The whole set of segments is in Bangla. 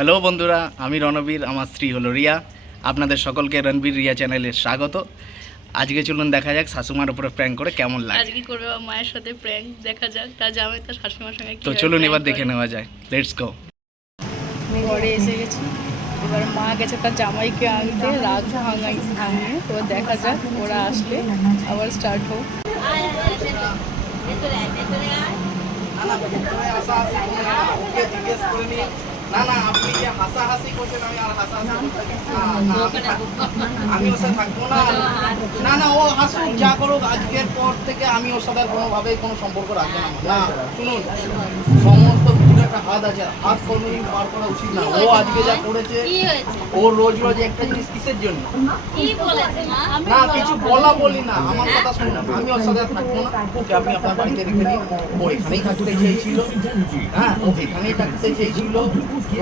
হ্যালো বন্ধুরা, আমি রণবীর, আমার স্ত্রী হলো রিয়া। আপনাদের সকলকে রণবীর রিয়া চ্যানেলে স্বাগত। আজকে চলুন দেখা যাক শাশুমার উপরে প্র্যাঙ্ক করে কেমন লাগে। আজকে করবে মায়ের সাথে প্র্যাঙ্ক, দেখা যাক তার জামাই তার শাশুড়িমার সঙ্গে তো চলুন এবার দেখে নেওয়া যায়। Let's go. ঘরে এসে গেছি, এবার মা গেছে তার জামাইকে আনতে রাগ ভাঙিয়ে। এবার দেখা যাক ওরা আসলে আবার স্টার্ট হোক। না না, আপনি যে হাসাহাসি করছেন, আমি আর হাসাহাসি আমি ওর সাথে থাকবো না। না না, ও হাসুক, যা করুক, আজকের পর থেকে আমি ওর সাথে কোনোভাবেই কোনো সম্পর্ক রাখবো না। না শুনুন, সমস্ত কিছুর একটা হাত আছে, হাত কোনোদিন পার করা উচিত না। ও আজকে যা করেছে, ও রোজ রোজ একটা জিনিস কিসের জন্য? না কিছু বলি না, আমার কথা শুনুন, আমি ওর সাথে থাকবো না। ওকে আপনি আপনার বাড়িতে রেখে দিন, ও এখানেই থাকতে চেয়েছিল। হ্যাঁ, ও এখানেই থাকতে চেয়েছিল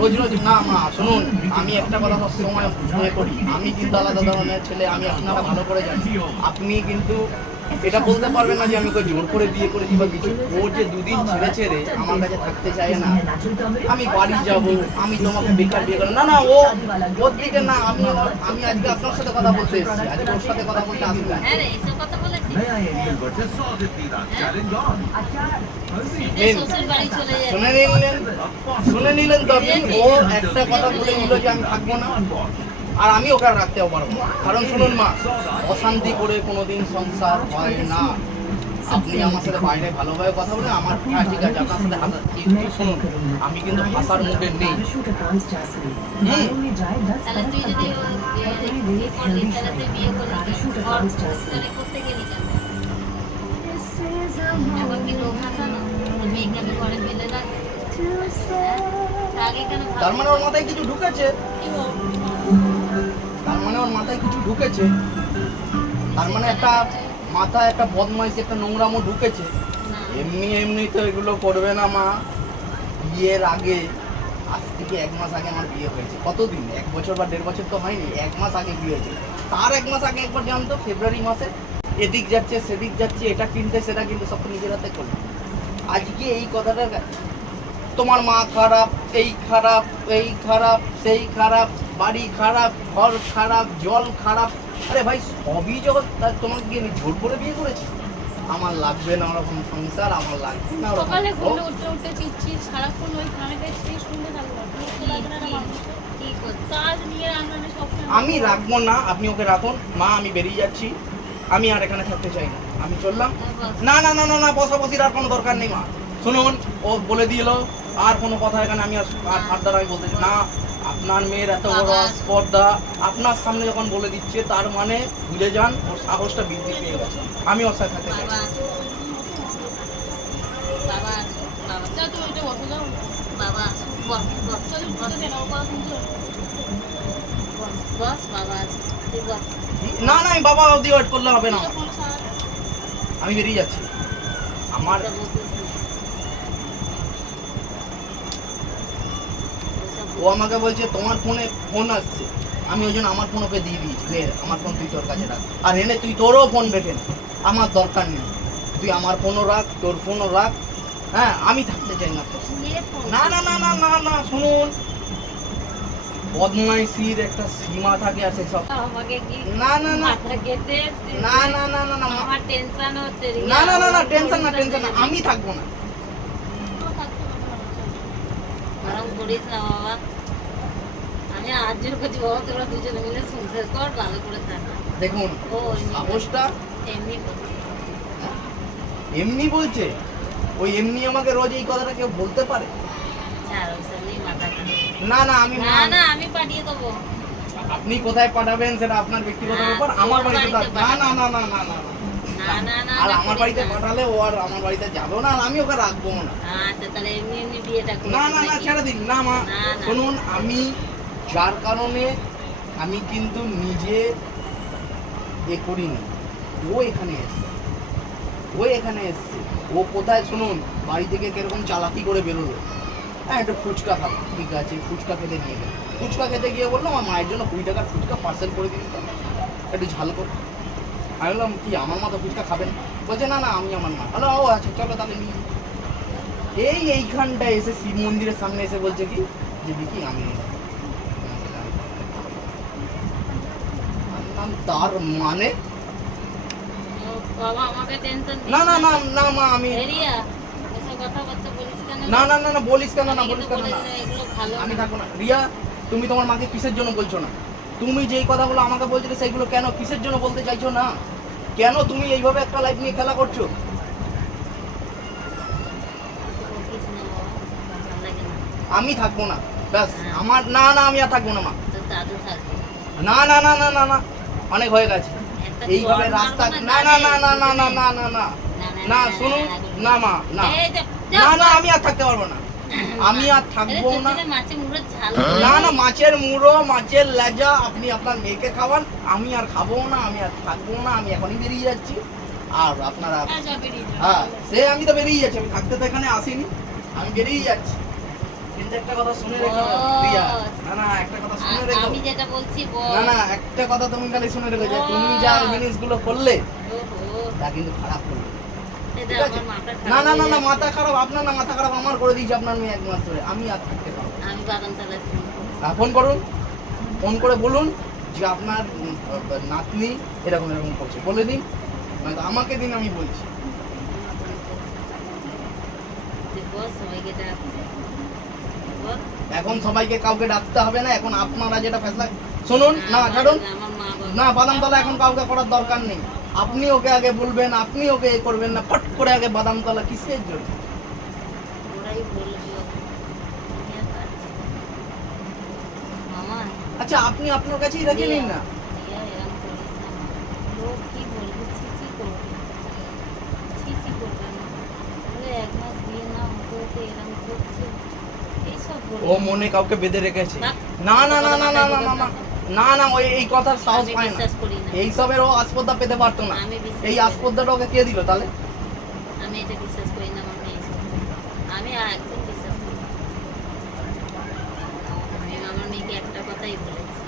রোজ রোজ। না মা শুনুন, আমি একটা কথা সবসময় মনে করি, আমি কিন্তু আলাদা ধরনের ছেলে, আমি আপনারা ভালো করে জানি। আপনি কিন্তু এটা বলতে পারবেন না যে আমি ওকে জোর করে বিয়ে করেছি বা কিছু। ও যে দুদিন ছেড়ে ছেড়ে আমার কাছে থাকতে চায় না, আমি বাড়ি যাব, আমি তোমাকে বেকার বিয়ে করবো না। না ও ওর দিকে না, আমি আজকে আপনার সাথে কথা বলতে এসেছি, আজকে ওর সাথে কথা বলতে আসি না। শুনে নিলেন তো আপনি? ও একটা কথা বলে নিল যে আমি থাকবো না, আর আমি ওকে রাখতেও পারবো না। কারণ শুনুন মা, অশান্তি করে কোনোদিন সংসার হয় না। আপনি আমার সাথে বাইরে ভালোভাবে কথা বলেন, আমার ঠিক আছে, আপনার সাথে হাসা। কিন্তু শুনুন, আমি কিন্তু হাসার মুডে নেই। তার মানে ওর মাথায় কিছু ঢুকেছে, তার মানে ওর মাথায় কিছু ঢুকেছে, তার মানে একটা মাথায় একটা বদমাইশি, একটা নোংরামো ঢুকেছে। এমনি এমনি তো এগুলো করবে না মা। বিয়ের আগে, আজ থেকে 1 মাস আগে আমার বিয়ে হয়েছে। কতদিন? 1 বছর বা 1.5 বছর তো হয়নি, 1 মাস আগে বিয়ে হয়েছে। তার 1 মাস আগে একবার জানতো, ফেব্রুয়ারি মাসে এদিক যাচ্ছে সেদিক যাচ্ছে, এটা কিনতে সেটা কিনতে, সব নিজের হাতে করলো। আজকে এই কথাটা, তোমার মা খারাপ, এই খারাপ, এই খারাপ, সেই খারাপ, বাড়ি খারাপ, ঘর খারাপ, জল খারাপ। আরে ভাই, সবই যখন তোমাকে গিয়ে জোর করে বিয়ে করেছি। আমার লাগবে না ওরকম সংসার, আমার লাগবে না ওরকম। সকালে ঘুরে উঠতে উঠতে চিৎচিৎ সারাক্ষণ ওই গানেটা সেই শুনতে থাকবো। কাজ নিয়ে রান্না সব আমি রাখবো না, আপনি ওকে রাখুন। মা আমি বেরিয়ে যাচ্ছি, আমি আর এখানে থাকতে চাই না, আমি চললাম। না না না না না, বসাবসির আর কোনো দরকার নেই মা। শুনুন, ও বলে দিল আর কোনো কথা এখানে আমি আর দ্বারা আমি বলতে না। আপনার মেয়ের এত বড় স্পর্ধা আপনার সামনে যখন বলে দিচ্ছে, তার মানে ভুলে যান ওর সাহসটা বৃদ্ধি পেয়ে গেছে। আমি ওর সাথে থাকতে চাই। না না, আমি বাবা অবধি ওয়েট করলে হবে না, আমি বেরিয়ে যাচ্ছি। আমার ও আমাকে বলছে তোমার ফোনে ফোন আসছে, আমি ওই জন্য আমার ফোন ওকে দিয়ে দিয়েছি। নে আমার ফোন তুই তোর কাছে রাখ, আর এনে তুই তোরও ফোন বেঁধে নে, আমার দরকার নেই। তুই আমার ফোনও রাখ, তোর ফোনও রাখ। হ্যাঁ, আমি থাকতে চাই না। না না না না না না, শুনুন, বদমাইশির একটা সীমা থাকে, আছে সব। না না না না না না না না, আমার টেনশন হচ্ছে। না না না না, টেনশন না, টেনশন না, আমি থাকবো না। দেখুন সাহসটা এমনি বলছে, ওই এমনি আমাকে রোজ এই কথাটা কেউ বলতে পারে? না না, আমি পাঠিয়ে দেবো। আপনি কোথায় পাঠাবেন সেটা আপনার ব্যক্তিগত ব্যাপার। আমার বাড়িতে না না না না না না, আর আমার বাড়িতে পাঠালে ও আর আমার বাড়িতে যাবেও না, আর আমি ওকে রাখবো না। না না না, ছেড়ে দিন না মা। শুনুন, আমি যার কারণে আমি কিন্তু নিজে এ করিনি, ও এখানে এসছে, ও এখানে এসছে। ও কোথায়, শুনুন, বাড়ি থেকে কিরকম চালাকি করে বেরোলো। হ্যাঁ, একটু ফুচকা খাবো, ঠিক আছে, ফুচকা খেতে নিয়ে গেল। ফুচকা খেতে গিয়ে বললো আমার মায়ের জন্য 20 টাকার ফুচকা পার্সেল করে দিন, একটু ঝাল করে। আমি বললাম কি আমার মা তো ফুচকা খাবেন? বলছে না না, আমি আমার মা। হ্যালো, ও আচ্ছা চলো তাহলে নিয়ে। এইখানটায় এসে শিব মন্দিরের সামনে এসে বলছে কি আপনি দেখি আমি আনলাম, তার মানে ও বাবা আমাকে টেনশন না না না না মা আমি এরিয়া এসব কথাবার্তা বলিস কেন? না না না না বলিস কেন না আমি বলিস কিন্তু কেন না বলে দিলাম, এগুলো ভালো আমি না। থাকবো না। রিয়া তুমি তোমার মাকে কিসের জন্য বলছো না? তুমি যেই কথাগুলো আমাকে বলছিলে সেইগুলো কেন কিসের জন্য বলতে চাইছো না? কেন তুমি এইভাবে একটা লাইফ নিয়ে খেলা করছো? বকিস না বাবা, ভালো লাগে না। আমি থাকবো না, ব্যাস আমার না না আমি আর থাকবো না মা। তোর দাদু থাকবে। না না না না না না অনেক হয়ে গেছে একটা এইভাবে চড় রাস্তা মারবো না না না না না না না, না না না না শুনুন না মা না এই যে, না না আমি আর থাকতে পারবো না, আমি আর থাকবো না। মাছের মুড়ো ঝাল না না মাছের মুড়ো মাছের লেজা আপনি আপনার মেয়েকে খাওয়ান, আমি আর খাবো না, আমি আর থাকবো না, আমি এখনই বেরিয়ে যাচ্ছি। আর আপনারা হ্যাঁ সে আমি তো বেরিয়ে যাচ্ছি, আমি থাকতে তো এখানে আসিনি, আমি বেরিয়ে যাচ্ছি। কিন্তু একটা কথা শুনে রেখো রিয়া, না না একটা কথা শুনে রেখো, আমি যেটা বলছি বল। না না একটা কথা তুমি খালি শুনে রেখো যে তুমি যা জিনিসগুলো করলে ওহো, তা কিন্তু খারাপ করলে। এটা ঠিক আছে? আমার মাথা খারাপ না না না হয়ে না যাচ্ছে। মাথা খারাপ আপনার না, মাথা খারাপ আমার করে দিয়েছে আপনার মেয়ে 1 মাস ধরে, আমি আর থাকতে পারবো না। আমি বাদামতলায় ফোন করবো। ফোন করুন, ফোন করে বলুন যে আপনার নাতনি এরকম এরকম করছে, বলে দিন, নয়তো আমাকে দিন, আমি বলছি। তুই বল সবাইকে ডাক। বল। এখন সবাইকে কাউকে ডাকতে হবে না, এখন আপনারা যেটা ফেসলা শুনুন না ছাড়ুন আমার মা বাবা। না, বাদামতলা এখন কাউকে করার দরকার নেই। আপনি ওকে আগে বলবেন, আপনি ওকে এ করবেন না, ফট করে আগে বাদামতলা কিসের জন্য? ওরাই বলবে। আমি আর পারছি না। মামা, আচ্ছা আপনি আপনার কাছেই রেখে নিন না। রিয়া এরম করিস না মা। লোক কি বলবে? ছিছি করবে। ছিছি করবে না। বলে 1 মাস বিয়ে না হতে হতে এরম করছে। এইসব ও বলবে। মনে কাউকে বেঁধে রেখেছে। না। না না না না না না না না না না ওই এই কথার সাহস আমি পায় না, বিশ্বাস করি না। এইসবের ও আস্পর্ধা পেতে পারতো না। আমি বিশ্বাস এই করি না। আস্পর্ধাটা ওকে কে দিল তাহলে? আমি এটা বিশ্বাস করি না আমার মেয়ে এসব। আমি আর একদম বিশ্বাস করি না। আমি আমার মেয়েকে একটা কথাই বলেছি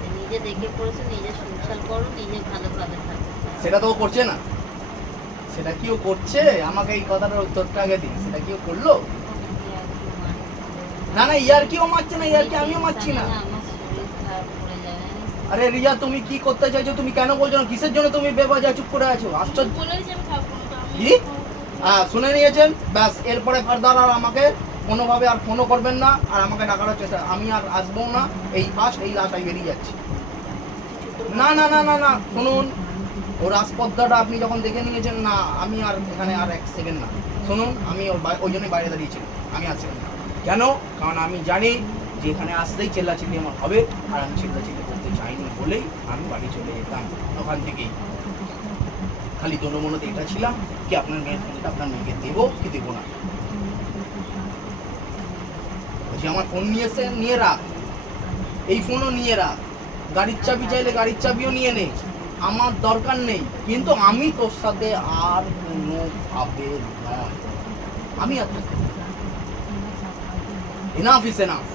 যে নিজে দেখে পড়েছো, নিজে সংসার করো, নিজে ভালোভাবে থাকো। সেটা তো ও করছে না। সেটা কি ও করছে? আমাকে এই কথাটার উত্তরটা আগে দিন, সেটা কি ও করলো? না না ইয়ার কি ও মারছে না, ইয়ার কি আমিও মারছি না। আমার শরীর খারাপ করে যাবে জানিস তো? আরে রিয়া তুমি কি করতে চাইছো, তুমি কেন বলছো না, কিসের জন্য তুমি বেবাজা চুপ করে আছো? আশ্চর্য কি? হ্যাঁ শুনে নিয়েছেন, ব্যাস এরপরে ফার্দার আর আমাকে কোনোভাবে আর ফোনও করবেন না, আর আমাকে ডাকার চেষ্টা, আমি আর আসবো না, এই ফার্স্ট এই লাস্ট আমি বেরিয়ে যাচ্ছি। না না না না না শুনুন, ওর আস্পর্ধাটা আপনি যখন দেখে নিয়েছেন, না আমি আর এখানে আর 1 সেকেন্ড না। শুনুন আমি ওই জন্যই বাইরে দাঁড়িয়েছিলাম, আমি আসছিলাম না। কেন? কারণ আমি জানি যে এখানে আসতেই চেল্লাচিল্লি আমার হবে, আর আমি চেল্লাচিল্লি করতে চাইনি বলেই আমি বাড়ি চলে যেতাম ওখান থেকেই। খালি দোলমনোতে এটা ছিলাম কি আপনার মেয়ের ফোনটা আপনার মেয়েকে দেবো কি দেবো না। বলছি আমার ফোন নিয়েছে, নিয়ে রাখ, এই ফোনও নিয়ে রাখ, গাড়ির চাবি চাইলে গাড়ির চাবিও নিয়ে নে, আমার দরকার নেই, কিন্তু আমি তোর সাথে আর কোনোভাবে নয়, আমি আর enough is enough,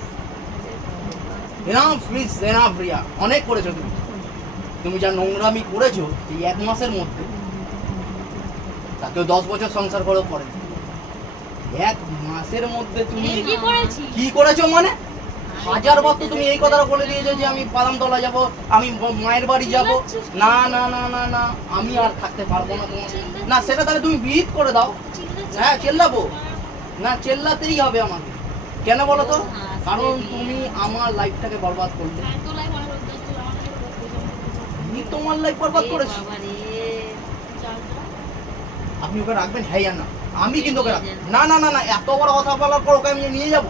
enough is enough Riya, অনেক করেছো তুমি। তুমি যা নোংরামি করেছো এই 1 মাসের মধ্যে, তা কেউ 10 বছর সংসার করেও করে 1 মাসের মধ্যে তুমি কি করেছি? কি করেছো মানে? 1000 বার তো তুমি এই কথাটা বলে দিয়েছো যে আমি বাদামতলা যাব, আমি মায়ের বাড়ি যাব। না না না না না আমি আর থাকতে পারবো না তোমার না, সেটা তাহলে তুমি বিহিত করে দাও। হ্যাঁ চেল্লাবো না, চেল্লাতেই হবে আমাকে। কেন বলো তো? কারণ তুমি আমার লাইফটাকে বরবাদ করলে। আমি তোমার লাইফ বরবাদ করেছি। বাবা রে, আপনি ওকে রাখবেন? হ্যাঁ আর না, আমি কিন্তু ওকে রাখবো না। না না না এত বড় কথা বলার পর ওকে আমি নিয়ে যাব?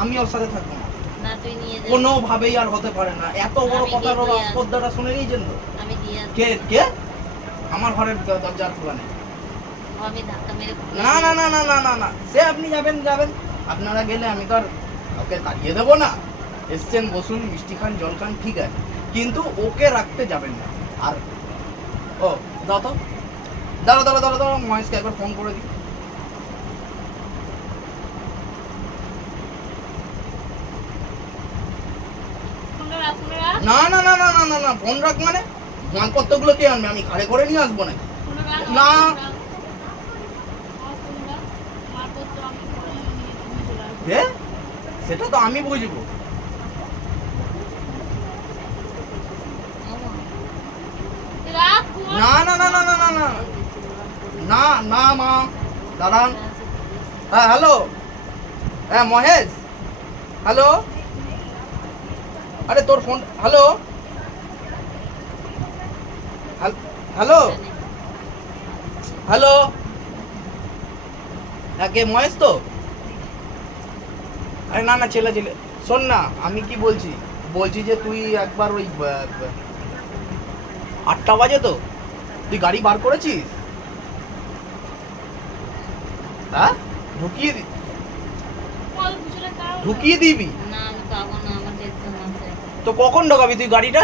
আমি ওর সাথে থাকবো না, না তুই নিয়ে যা। কোনোভাবেই আর হতে পারে না। এত বড় আমি কথার ওর দিয়ে আসবো। আস্পর্ধাটা শুনে নিয়েছেন তো? আমি দিয়ে আসবো। কে কে? আমার ঘরের দরজার খোলা নেই। আমি ধাক্কা মেরে খুলে না না না না না না না সে আপনি যাবেন যাবেন, আপনারা গেলে আমি তো আর ওকে তাড়িয়ে দেবো না। এসছেন বসুন, মিষ্টি খান, জল খান, ঠিক আছে, কিন্তু ওকে রাখতে যাবেন না। আর ও দাও তো, দাঁড়ো দাঁড়ো দাঁড়ো দাঁড়ো, মহেশকে একবার ফোন করে দিই। না না না না না না না ফোন রাখ মানে? মালপত্রগুলো কে আনবে? আমি ঘাড়ে করে নিয়ে আসবো নাকি? না এ সেটা তো আমি বুঝবো। না না না না না না না না না মা, দাঁড়ান। হ্যাঁ হ্যালো, হ্যাঁ মহেশ, হ্যালো, আরে তোর ফোন, হ্যালো হ্যালো হ্যালো, হ্যাঁ কে মহেশ তো? আরে না না ছেলে ছেলে, শোন না আমি কি বলছি, বলছি যে তুই একবার ওই 8টা বাজে তো, তুই গাড়ি বার করেছিস? হ্যাঁ ঢুকিয়ে দিবি না আমি পাবো না, আমার দেখতে মাত্র তো কখন ঢোকাবি তুই গাড়িটা?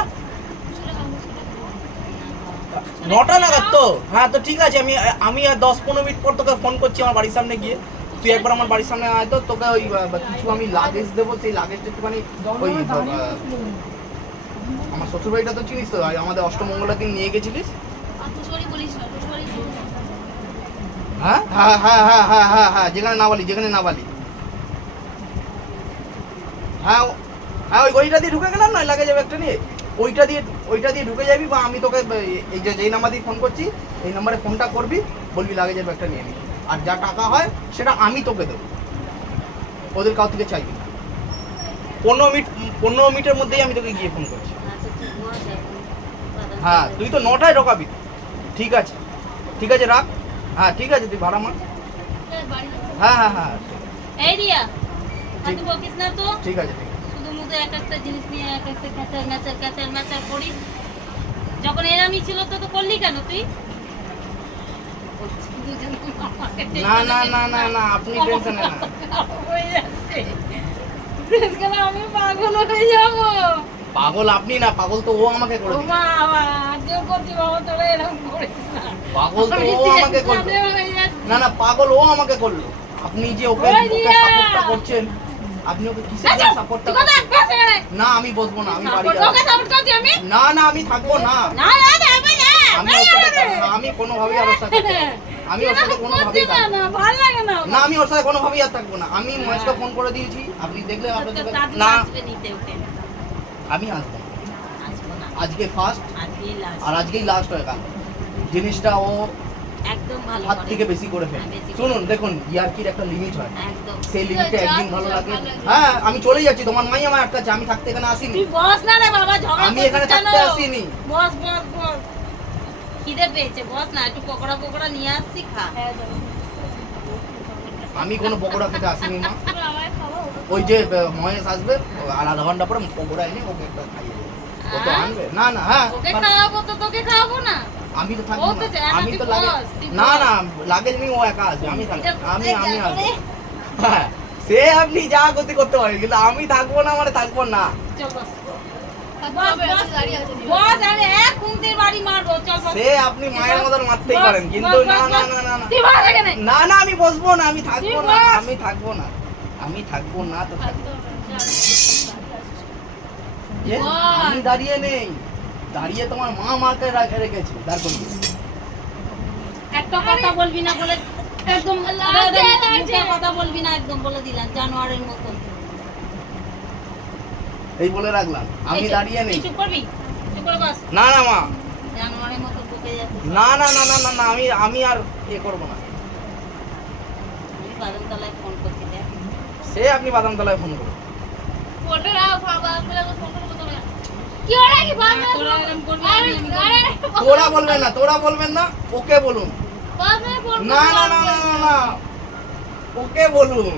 9টা নাগাদ তো? হ্যাঁ তো ঠিক আছে, আমি আর 10-15 মিনিট পর তোকে ফোন করছি আমার বাড়ির সামনে গিয়ে। তুই একবার আমার বাড়ির সামনে আয় তো, তোকে ওই কিছু আমি লাগেজ দেবো, সেই লাগেজটা একটুখানি ওই আমার শ্বশুর বাড়িটা তো চিনিস তো, আমাদের অষ্টমঙ্গলার দিন নিয়ে গেছিলিস। হ্যাঁ হ্যাঁ হ্যাঁ হ্যাঁ হ্যাঁ হ্যাঁ হ্যাঁ যেখানে নাবালি হ্যাঁ হ্যাঁ ওই গলিটা দিয়ে ঢুকে গেলাম না, লাগে যাবে একটা নিয়ে, ওইটা দিয়ে ঢুকে যাবি, বা আমি তোকে এই যে যেই নাম্বার দিয়ে ফোন করছি এই নাম্বারে ফোনটা করবি, বলবি লাগে যাবে একটা নিয়ে নিবি, আর যা টাকা হয় সেটা আমি তোকে দেবো, ওদের কাউ থেকে চাইবি না। 15 মিনিটের মধ্যেই আমি তোকে গিয়ে ফোন করছি। আচ্ছা তুই বল এখন হ্যাঁ তুই তো 9টায় ঢোকাবি। ঠিক আছে রাখ। হ্যাঁ ঠিক আছে, তুই ভাড়া মার। হ্যাঁ হ্যাঁ হ্যাঁ এই রিয়া হাতে বকিস না তো, ঠিক আছে শুধু মুখে এক একটা জিনিস নিয়ে এক একটা ক্যাচার ম্যাচার করিস। যখন এরামি ছিল তো করলি কেন তুই? না না না না না আপনি টেনশন না। আমি পাগল হয়ে যাবো। পাগল আপনি না, পাগল তো ও আমাকে করে দিল। পাগল তো ও আমাকে করলো। না না পাগল ও আমাকে করলো। আপনি যে ওকে সাপোর্টটা করছেন, আপনি ওকে কিসের জন্য সাপোর্টটা করছেন? না আমি বসবো না, আমি বাড়ি যাব। না না আমি থাকবো না। আমি কোনোভাবেই আর ওর সাথে আমি ওর সাথে কোনোভাবেই থাকবো না। আমি ওর সাথে কোনোভাবেই আর থাকবো না। আমি মহেশকে ফোন করে দিয়েছি, আপনি দেখলে আপনাদের না আমি আসবো আজকে ফার্স্ট আর আজকেই লাস্ট হয়ে গেল। জিনিসটা ও একদম ভালো হাত থেকে বেশি করে ফেলে। শুনুন দেখুন, ইয়ার্কির একটা লিমিট হয়, একদম সেই লিমিটে একদিন ভালো লাগে। হ্যাঁ আমি চলে যাচ্ছি, তোমার মাই আমার আটকাচ্ছে, আমি থাকতে এখানে আসিনি। তুই বস না রে বাবা, ঝগড়া আমি এখানে থাকতে আসিনি। বস খিদে পেয়েছে, বস না, একটু পকোড়া নিয়ে আসছি, খা। আমি কোনো পকোড়া খেতে আসিনি মা। ওই যে মহেশ আসবে আর আধা ঘন্টা পরে পকোড়া এনে ওকে একটা খাইয়ে দেবো। ও তো আনবে না না। হ্যাঁ ওকে খাওয়াবো তো তোকে খাওয়াবো না? আমি তো থাকবো ও তো না। চায় না, আমি তুই তো লাগে বস, তুই না বস। না লাগেজ নিয়ে ও একা আসবে, আমি থাকবো। আমি আসবো। করে। হ্যাঁ সে আপনি যা গতি করতে পারেন, কিন্তু আমি থাকবো না মানে থাকবো না। চল বস। বস আমি এক খুঁতির বাড়ি মারবো, চল বস। সে আপনি মায়ের মতন মারতেই বস, পারেন, কিন্তু বস, না বস, না বস। না না না তুই বস এখানে। না না আমি বসবো না, আমি থাকবো তুই না, বস। আমি থাকবো না, আমি থাকবো না তো থাকবো। যে বস। আমি দাঁড়িয়ে নেই, দাঁড়িয়ে তোমার মা মাকে রেখেছে দাঁড় করিয়ে। একটা কথা বলবি না বলে একদম মুখে কথা বলবি না, একদম বলে দিলাম, জানোয়ারের মতন। এই বলে রাখলাম, আমি এই চুপ, দাঁড়িয়ে নেই। চুপ করবি, চুপ করে বস। না না মা, জানোয়ারের মতন বকে যাচ্ছে। না না না না না না আমি আর এ করবো না। আমি বাদামতলায় ফোন করছি, দেখ। সে আপনি বাদামতলায় ফোন করুন। তোরা এরম করবি, আমি করবো। তোরা বলবেন না, ওকে বলুন। না না না না না না ওকে বলুন।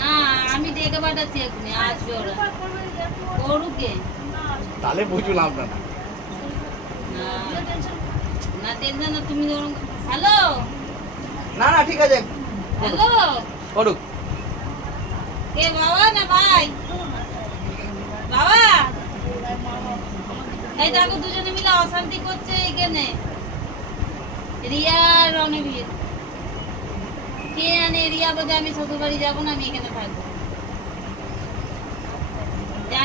না আমি ডেকে পাঠাচ্ছি এখনই, আসবে ওরা। ওরুকে তাহলে বুঝুন আপনারা। না না টেনশন না, তুমি ওরম। হ্যালো না না ঠিক আছে হ্যালো, করুক। কে বাবা না ভাই? বাবা এই দেখো দুজনে মিলে অশান্তি করছে এখানে, রিয়া আর রণবীর। কে জানে রিয়া বোধ আমি শ্বশুর বাড়ি যাবো না, আমি এখানে থাকবো।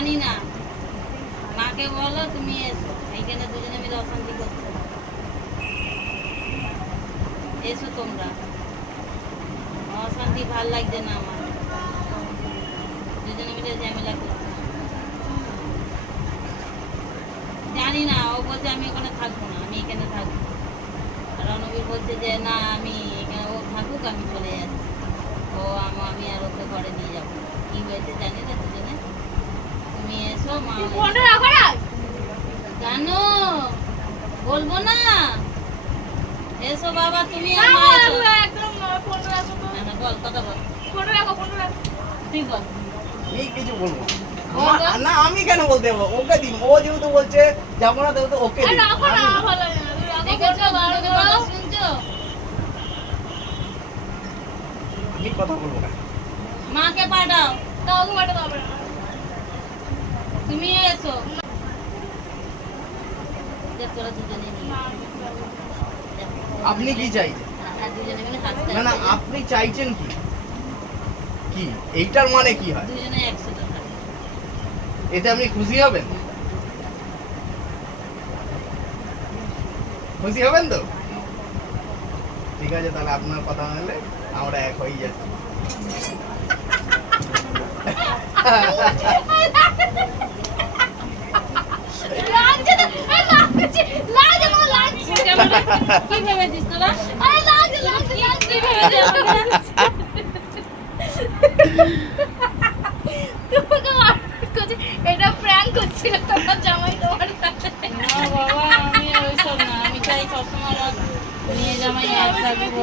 জানি না, মাকে বলো তুমি এসো, এইখানে দুজনে মিলে অশান্তি করছো। এসো তোমরা, অশান্তি ভাল লাগছে না আমার, দুজনে মিলে ঝামেলা করছো। জানি না, ও বলছে আমি ওখানে থাকবো না, আমি এখানে থাকবো। আর রণবীর বলছে যে না আমি এখানে, ও থাকুক আমি চলে যাচ্ছি। ও আমি আর ওকে ঘরে নিয়ে যাবো। কি হয়েছে জানি না দুজনে। তুমি এসো মা। জানো বলবো না, এসো বাবা তুমি আর মা এসো। না, না, বল কথা বল, তুই বল। আমি কিছু বলবো না। না আমি কেন বলতে যাবো, ওকে দিন। ও যেহেতু বলছে যাবো না যেহেতু ওকে দিন। দেখেছো বড়দের কথা শুনছো? আমি কথা বলবো না। মাকে পাঠাও, তুমি এসো। যে তোরা দুজনে নিয়ে আপনি কি চাইছেন? আর দুজনে মিলে হাসতে না না, আপনি চাইছেন কি? কি এইটার মানে কি হয়? দুজনে একসাথে থাকে। এতে আপনি খুশি হবেন? খুশি হবেন তো? ঠিক আছে, তাহলে আপনার কথা হলে আমরা এক হয়ে যাচ্ছি। কি ভেবেছিস তোরা? কি ভেবেছিস? এটা প্র্যাঙ্ক করছিল তোমার জামাই তোমার সাথে। না বাবা, আমি ওইসব না, আমি চাই সবসময় আমার মেয়ে জামাই এক থাকবো।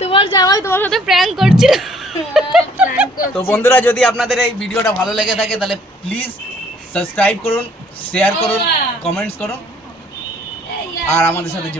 তোমার জামাই তোমার সাথে প্র্যাঙ্ক করছিল। তো বন্ধুরা, যদি আপনাদের এই ভিডিওটা ভালো লেগে থাকে তাহলে প্লিজ সাবস্ক্রাইব করুন, শেয়ার করুন, কমেন্টস করুন আর আমাদের সাথে